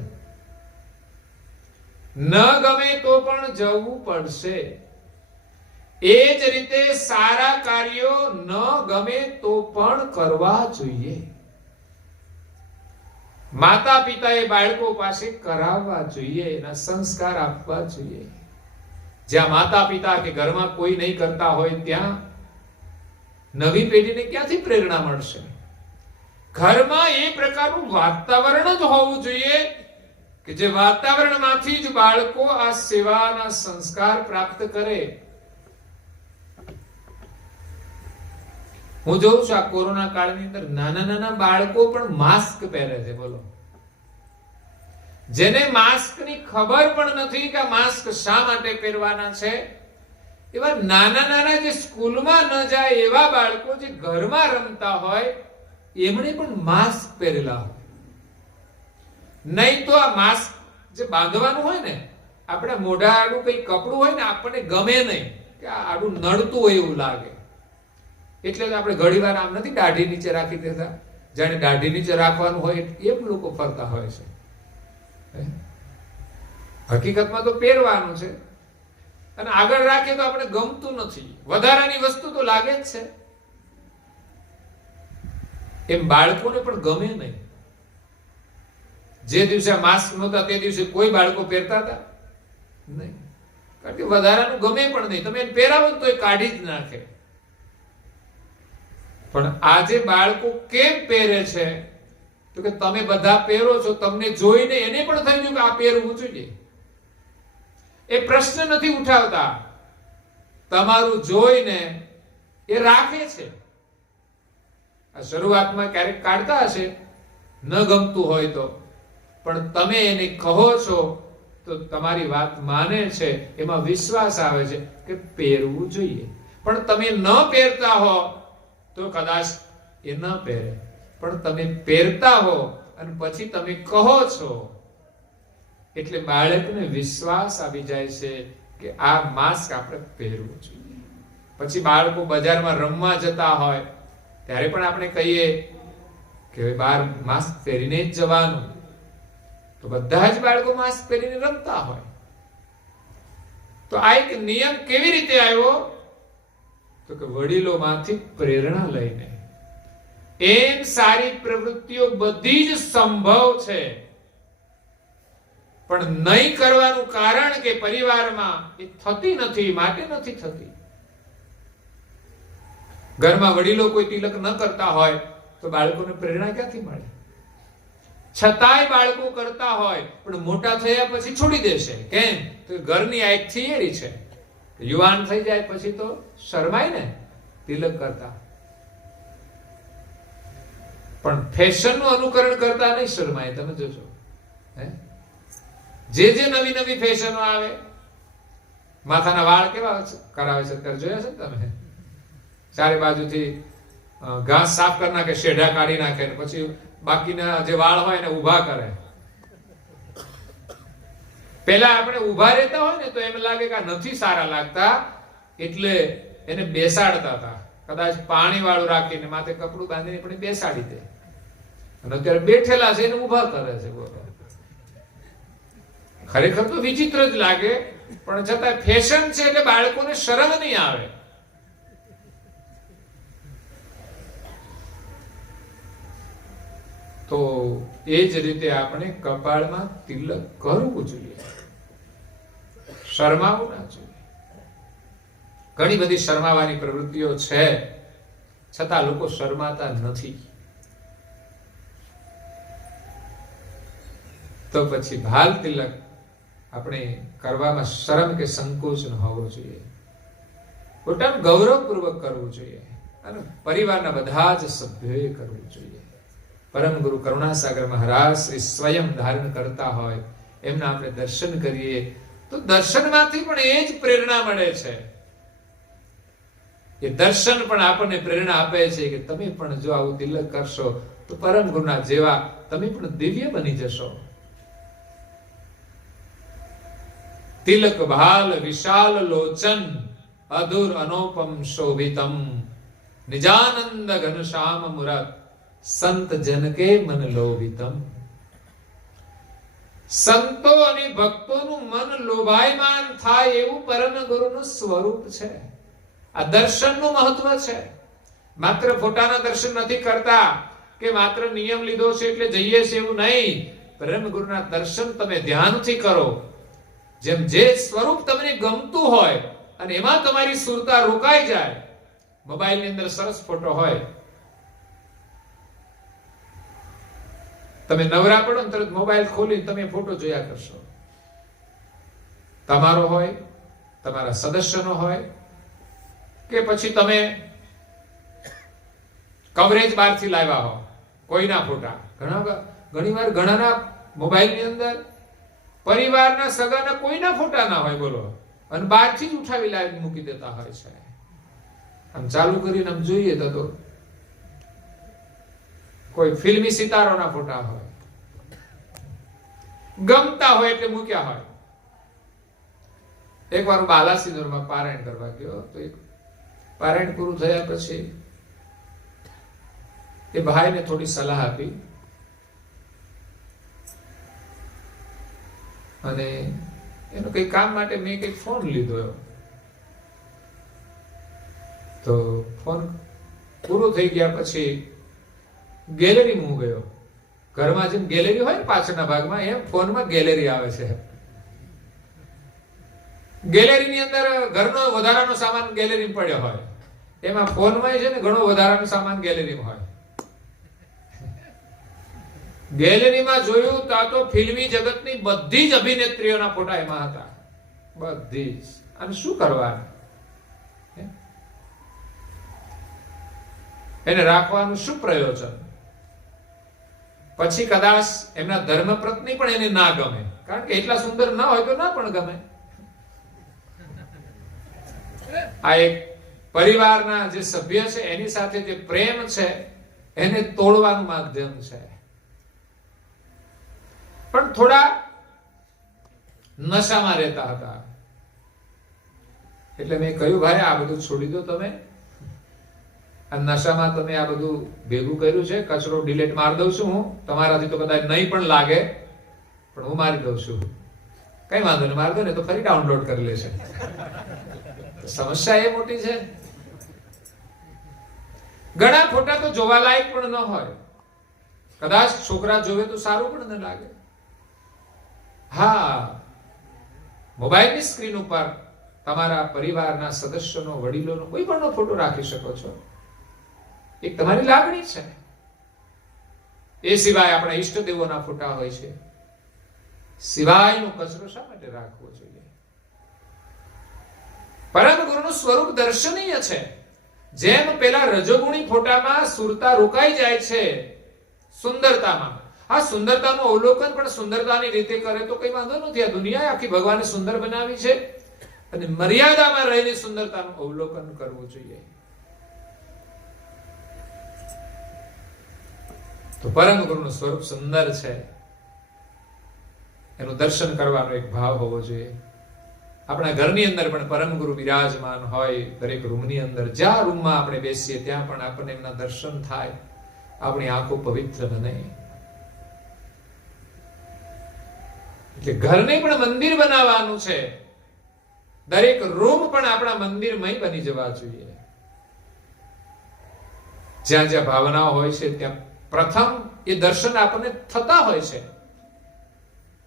ન ગમે તો પણ જવું પડશે. એ જ રીતે સારા કાર્યો ન ગમે તો પણ કરવા જોઈએ. માતા પિતાએ બાળકો પાસે કરાવવા જોઈએ, એના સંસ્કાર આપવા જોઈએ. જ્યાં માતા પિતા કે ઘરમાં કોઈ નહીં કરતા હોય ત્યાં નવી પેઢીને ક્યાંથી પ્રેરણા મળશે? ઘરમાં એ પ્રકારનું વાતાવરણ જ હોવું જોઈએ કે જે વાતાવરણમાંથી જ બાળકો આ સેવાના સંસ્કાર પ્રાપ્ત કરે. હું જોઉં છું આ કોરોના કાળની અંદર નાના નાના બાળકો પણ માસ્ક પહેરે છે. બોલો, જેને માસ્કની ખબર પણ નથી કે આ માસ્ક શા માટે પહેરવાના છે, એવા નાના નાના જે સ્કૂલમાં ન જાય એવા બાળકો જે ઘરમાં રમતા હોય એમણે પણ માસ્ક પહેરેલા હોય. નહીં તો આ માસ્ક જે બાંધવાનું હોય ને, આપણે મોઢા આડું કઈ કપડું હોય ને આપણને ગમે નહીં, કે આ આડું નડતું હોય એવું લાગે. એટલે આપણે ઘડીવાર આમ નથી દાઢી નીચે રાખી દેતા, જાણે દાઢી નીચે રાખવાનું હોય એમ લોકો ફરતા હોય છે. હકીકતમાં તો પહેરવાનું છે અને આગળ રાખીએ તો આપણે ગમતું નથી, વધારાની વસ્તુ તો લાગે જ છે. એમ બાળકોને પણ ગમે નહીં. જે દિવસે માસ્ક નહોતા તે દિવસે કોઈ બાળકો પહેરતા હતા નહીં, કારણ કે વધારાનું ગમે પણ નહીં. તમે એને પહેરાવો તો એ કાઢી જ નાખે. પણ આજે બાળકો કેમ પહેરે છે? તો કે તમે બધા પહેરો છો, તમને જોઈને એને પણ થઈ ગયું કે આ પહેરવું જોઈએ. એ પ્રશ્ન નથી ઉઠાવતા. તમારું જોઈને એ રાખે છે. આ શરૂઆતમાં ક્યારેક કાઢતા હશે, ન ગમતું હોય તો, પણ તમે એને કહો છો તો તમારી વાત માને છે, એમાં વિશ્વાસ આવે છે કે પહેરવું જોઈએ. પણ તમે ન પહેરતા હો તો કદાચ એ ન પહેરે, પણ તમે પહેરતા હો અને પછી તમે કહો છો એટલે બાળકને વિશ્વાસ આવી જાય છે કે આ માસ્ક આપણે પહેરવું જોઈએ. પછી બાળકો બજારમાં રમવા જતા હોય ત્યારે પણ આપણે કહીએ કે બહાર માસ્ક પહેરીને જ જવાનું, તો બધા જ બાળકો માસ્ક પહેરીને રમતા હોય. તો આ એક નિયમ કેવી રીતે આવ્યો? તો કે વડીલોમાંથી પ્રેરણા લઈને. એમ સારી પ્રવૃત્તિઓ બધી જ સંભવ છે, પણ નહીં કરવાનું કારણ કે પરિવારમાં એ થતી નથી, માટે નથી થતી. ઘરમાં વડીલો કોઈ તિલક ન કરતા હોય તો બાળકોને પ્રેરણા ક્યાંથી મળે? છતાંય બાળકો કરતા હોય પણ મોટા થયા પછી છોડી દેશે. કેમ? તો ઘરની આ એક થિયરી છે. યુવાન થઈ જાય પછી તો શરમાય ને તિલક કરતા, પણ ફેશન નું અનુકરણ કરતા નહીં શરમાય. તમે જોજો, જે નવી નવી ફેશનો આવે, માથાના વાળ કેવા કરાવે છે અત્યારે જોયા છે ને તમે? ચારે બાજુથી ઘાસ સાફ કરી નાખે, શેઢા કાઢી નાખે, પછી બાકીના જે વાળ હોય એને ઊભા કરે. પેલા આપણે ઊભા રહેતા હોય ને તો એમ લાગે કે નથી સારા લાગતા, એટલે એને બેસાડતા હતા. કદાચ પાણી વાળું રાખીને માથે કપડું બાંધીને પણ બેસાડી દે. અને અત્યારે બેઠેલા છે એને ઊભા કરે છે. ખરેખર તો વિચિત્ર જ લાગે, પણ છતાં ફેશન છે એટલે બાળકોને શરમ નહીં આવે. તો એ જ રીતે આપણે કપાળમાં તિલક કરવું જોઈએ, શરમાવું ના જોઈએ. ઘણી બધી શરમાવાની પ્રવૃત્તિઓ છે, છતાં લોકો શરમાતા નથી. તો પછી ભાલ તિલક આપણે કરવામાં શરમ કે સંકોચ ન હોવો જોઈએ. પોતાનું ગૌરવપૂર્વક કરવું જોઈએ અને પરિવારના બધા જ સભ્યોએ કરવું જોઈએ. પરમ ગુરુ કરુણાસાગર મહારાજ શ્રી સ્વયં ધારણ કરતા હોય એમના આપણે દર્શન કરીએ તો દર્શનમાંથી પણ એ જ પ્રેરણા મળે છે. એ દર્શન પણ આપણને પ્રેરણા આપે છે કે તમે પણ જો આવું તિલક કરશો તો પરમ ગુરુના જેવા તમે પણ દિવ્ય બની જશો. તિલક ભાલ વિશાલ લોચન અધુર અનોપમ શોભિતમ નિજાનંદ ઘનશ્યામ મુરત સંત જનકે મન લોભિતમ. સંતો અને ભક્તોનું મન લોભાયમાન થાય એવું પરમ ગુરુનું સ્વરૂપ છે. આ દર્શનનું મહત્વ છે. માત્ર ફોટાના દર્શન નથી કરતા કે માત્ર નિયમ લીધો છે એટલે જઈએ છે એવું નહીં. પરમ ગુરુના દર્શન તમે ધ્યાનથી કરો. જેમ જે સ્વરૂપ તમને ગમતું હોય અને એમાં તમારી સુરતા રોકાઈ જાય. મોબાઈલની અંદર સરસ ફોટો હોય, તમે નવરા પડો ને તરત મોબાઈલ ખોલી તમે ફોટો જોયા કરશો. તમારો હોય, તમારા સદસ્યનો હોય, કે પછી તમે કવરેજ બહારથી લાવ્યા હો કોઈના ફોટા. ઘણીવાર ઘણાના મોબાઈલની અંદર પરિવારના સગાના કોઈના ફોટા ના હોય, બોલો, અને બહારથી જ ઉઠાવી લાવી મૂકી દેતા હોય છે. આમ ચાલુ કરીને આમ જોઈએ તો કોઈ ફિલ્મી સિતારોના ફોટા હોય, ગમતા હોય એટલે મૂક્યા હોય. એકવાર હું બાલાસિનોરમાં પારાયણ કરવા ગયો તો પારાયણ પૂરું થયા પછી એ ભાઈને થોડી સલાહ આપી અને એનું કઈ કામ માટે મેં કઈક ફોન લીધો. તો ફોન પૂરો થઈ ગયા પછી ગેલેરીમાં હું ગયો. ઘરમાં જેમ ગેલેરી હોય ને પાછળના ભાગમાં, એમ ફોનમાં ગેલેરી આવે છે. ગેલેરીની અંદર ઘરનો વધારાનો સામાન ગેલેરીમાં પડ્યો હોય, એમાં ફોનમાં છે ને ઘણો વધારાનો સામાન ગેલેરીમાં હોય. ગેલેરીમાં જોયું તો ફિલ્મી જગતની બધી જ અભિનેત્રીઓના ફોટા એમાં હતા, બધી જ. અને શું કરવાનું? એને રાખવાનું શું પ્રયોજન? પછી કદાચ એમના ધર્મપત્ની પણ એને ના ગમે, કારણ કે એટલા સુંદર ના હોય તો ના પણ ગમે. આ એક પરિવારના જે સભ્ય છે એની સાથે જે પ્રેમ છે એને તોડવાનું માધ્યમ છે. પણ થોડા નશામાં રહેતા હતા એટલે મેં કહ્યું, ભાઈ આ બધું છોડી દો, તમે આ નશામાં તમે આ બધું ભેગું કર્યું છે, કચરો ડિલીટ મારી દઉં છું હું, તમારાથી તો કદાચ નહીં પણ લાગે પણ હું મારી દઉં છું. કઈ વાંધો નહીં, મારી દો ને તો ફરી ડાઉનલોડ કરી લેશે. સમસ્યા એ મોટી છે. ઘણા ફોટા તો જોવા લાયક પણ ન હોય, કદાચ છોકરા જોવે તો સારું પણ ન લાગે. હા, મોબાઈલની સ્ક્રીન ઉપર તમારા પરિવારના સદસ્યોનો, વડીલોનો કોઈ પણ ફોટો રાખી શકો છો. એક તમારી લાગણી છે. એ સિવાય આપણા ઈષ્ટદેવોના ફોટા હોય છે, સિવાયનો કચરો શા માટે રાખવો જોઈએ? પરમ ગુરુનું સ્વરૂપ દર્શનીય છે. જેમ પેલા રજોગુણી ફોટામાં સુરતા રોકાઈ જાય છે સુંદરતામાં, આ સુંદરતાનું અવલોકન પણ સુંદરતાની રીતે કરે તો કઈ વાંધો નથી. આ દુનિયા આખી ભગવાને સુંદર બનાવી છે અને મર્યાદામાં રહીને સુંદરતાનું અવલોકન કરવું જોઈએ. તો પરમ ગુરુનું સ્વરૂપ સુંદર છે, એનું દર્શન કરવાનો એક ભાવ હોવો જોઈએ. આપણા ઘરની અંદર પણ પરમ ગુરુ બિરાજમાન હોય, દરેક રૂમની અંદર, જ્યાં રૂમમાં આપણે બેસીએ ત્યાં પણ આપણને એમના દર્શન થાય, આપણી આંખો પવિત્ર બને. એટલે ઘરને પણ મંદિર બનાવવાનું છે. દરેક રૂમ પણ આપણા મંદિરમય બની જવા જોઈએ. જ્યાં જ્યાં ભાવનાઓ હોય છે ત્યાં પ્રથમ એ દર્શન આપણને થતા હોય છે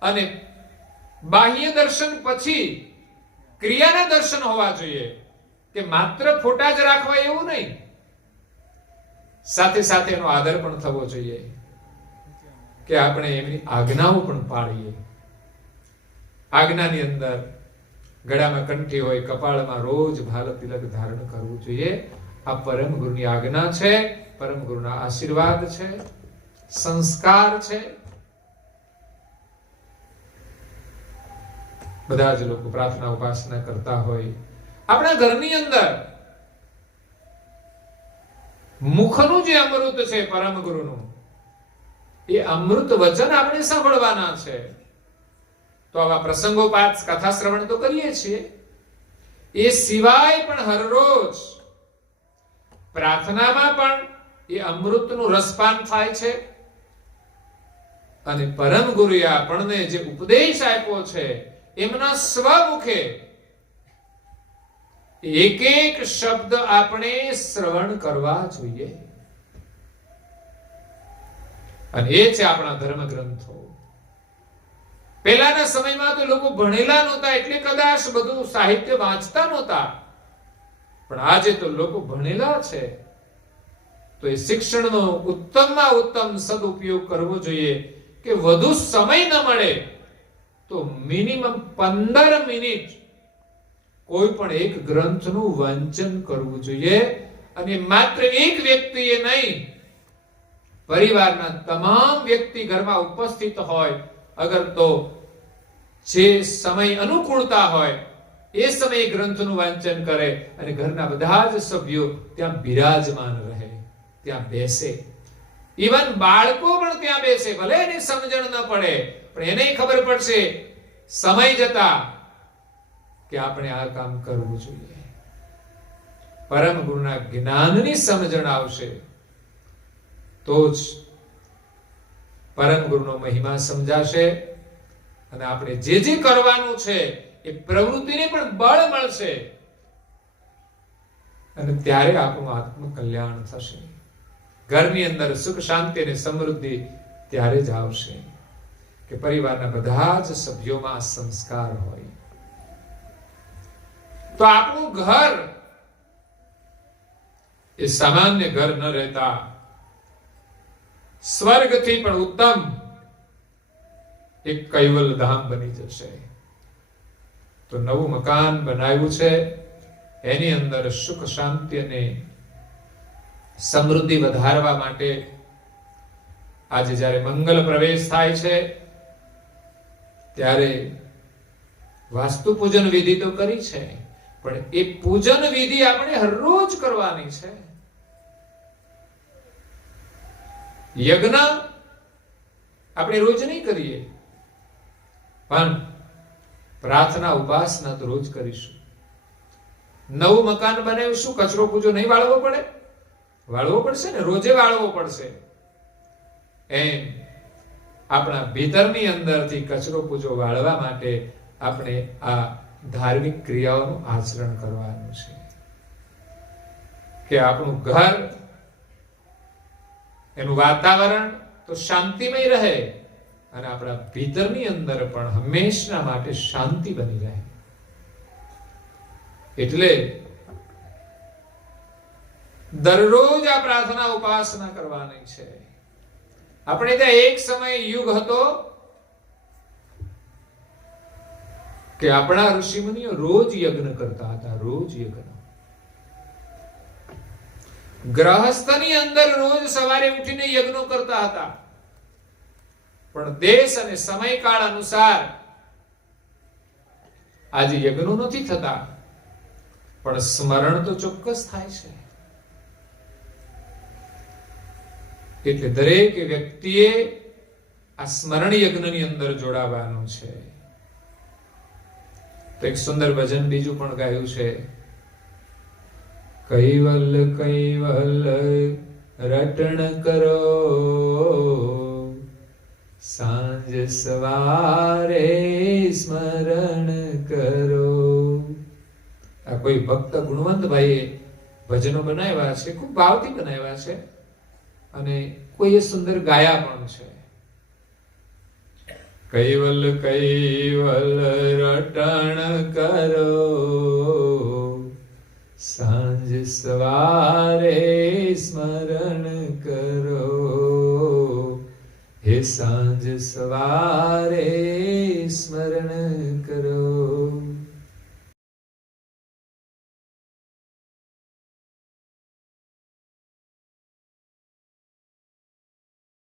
અને બાહ્ય દર્શન પછી ક્રિયાના દર્શન હોવા જોઈએ. કે માત્ર ફોટા જ રાખવા એવું નહીં, સાથે સાથે એનો આદર પણ થવો જોઈએ કે આપણે એમની આજ્ઞાઓ પણ પાળીએ. આજ્ઞાની અંદર ગળામાં કંઠી હોય, કપાળમાં રોજ ભાલ તિલક ધારણ કરવું જોઈએ. આ પરમ ગુરુની આજ્ઞા છે, પરમ ગુરુના આશીર્વાદ છે, સંસ્કાર છે. બધા જ લોકો પ્રાર્થના ઉપાસના કરતા હોય. આપણા ઘરની અંદર મુખનું જે અમૃત છે પરમ ગુરુનું, એ અમૃત વચન આપણે સાંભળવાના છે. તો આવા પ્રસંગોપાત કથા શ્રવણ તો કરીએ છીએ, એ સિવાય પણ હરરોજ પ્રાર્થનામાં પણ એ અમૃતનું રસપાન થાય છે. અને પરમ ગુરુએ આપણને જે ઉપદેશ આપ્યો છે એમના સ્વમુખે એક એક શબ્દ આપણે શ્રવણ કરવા જોઈએ. અને એ છે આપણા ધર્મ ગ્રંથો. પહેલાના સમયમાં તો લોકો ભણેલા નહોતા એટલે કદાચ બધું સાહિત્ય વાંચતા નહોતા, પણ આજે તો લોકો ભણેલા છે તો એ શિક્ષણનો ઉત્તમમાં ઉત્તમ સદુપયોગ કરવો જોઈએ. કે વધુ સમય ન મળે તો મિનિમમ 15 મિનિટ કોઈ પણ એક ગ્રંથનું વાંચન કરવું જોઈએ. અને માત્ર એક વ્યક્તિએ નહીં, પરિવારના તમામ વ્યક્તિ ઘરમાં ઉપસ્થિત હોય, અગર તો જે સમય અનુકૂળતા હોય એ સમયે ગ્રંથનું વાંચન કરે અને ઘરના બધા જ સભ્યો ત્યાં બિરાજમાન રહે, ત્યાં બેસે. ઇવન બાળકો પણ ત્યાં બેસે, ભલે એની સમજણ ન પડે પણ એને ખબર પડશે સમય જતા કે આપણે આ કામ કરવું જોઈએ. પરમ ગુરુના જ્ઞાનની સમજણ આવશે તો જ પરમ ગુરુનો મહિમા સમજાશે અને આપણે જે જે કરવાનું છે એ પ્રવૃત્તિને પણ બળ મળશે અને ત્યારે આપણું આત્મ કલ્યાણ થશે. ઘરની અંદર સુખ શાંતિ અને સમૃદ્ધિ ત્યારે જ આવશે કે પરિવારના બધા જ સભ્યોમાં સંસ્કાર હોય. તો આપણું ઘર એ સામાન્ય ઘર ન રહેતા સ્વર્ગથી પણ ઉત્તમ એક કૈવલ ધામ બની જશે. તો નવું મકાન બનાવ્યું છે, એની અંદર સુખ શાંતિ અને સમૃદ્ધિ વધારવા માટે આજે જ્યારે મંગલ પ્રવેશ થાય છે ત્યારે વાસ્તુ પૂજન વિધિ તો કરી છે, પણ એ પૂજન વિધિ આપણે હરરોજ કરવાની છે. યજ્ઞ આપણે રોજ નહીં કરીએ, પણ પ્રાર્થના ઉપાસના તો રોજ કરીશું. નવું મકાન બનાવીશું, કચરો પૂજો નહીં વાળવો પડે? વાળવો પડશે ને, રોજે વાળવો પડશે. એમ આપણા ભીતરની અંદરથી કચરો પૂજો વાળવા માટે આપણે આ ધાર્મિક ક્રિયાઓનું આચરણ કરવાનું છે, કે આપણું ઘર, એનું વાતાવરણ તો શાંતિમય રહે અને આપણા ભીતરની અંદર પણ હંમેશા માટે શાંતિ બની રહે. એટલે દરરોજ આ પ્રાર્થના ઉપાસના કરવાની છે. આપણે ત્યાં એક સમય યુગ હતો કે આપણા ઋષિમુનિઓ રોજ યજ્ઞ કરતા હતા, રોજ યજ્ઞ. ગ્રહસ્થની અંદર રોજ સવારે ઉઠીને યજ્ઞો કરતા હતા, પણ દેશ અને સમયકાળ અનુસાર આજે યજ્ઞો નથી થતા, પણ સ્મરણ તો ચોક્કસ થાય છે. એટલે દરેક વ્યક્તિએ આ સ્મરણ યજ્ઞની અંદર જોડાવાનું છે. તો એક સુંદર ભજન બીજું પણ ગાયું છે. કૈવલ કૈવલ રટણ કરો, સાંજ સવારે સ્મરણ કરો. આ કોઈ ભક્ત ગુણવંત ભાઈએ ભજનો બનાવ્યા છે, ખૂબ ભાવથી બનાવ્યા છે, અને કોઈએ સુંદર ગાયા પણ છે. કૈવલ કૈવલ રટણ કરો, સાંજ સવારે સ્મરણ કરો. હે સાંજ સવારે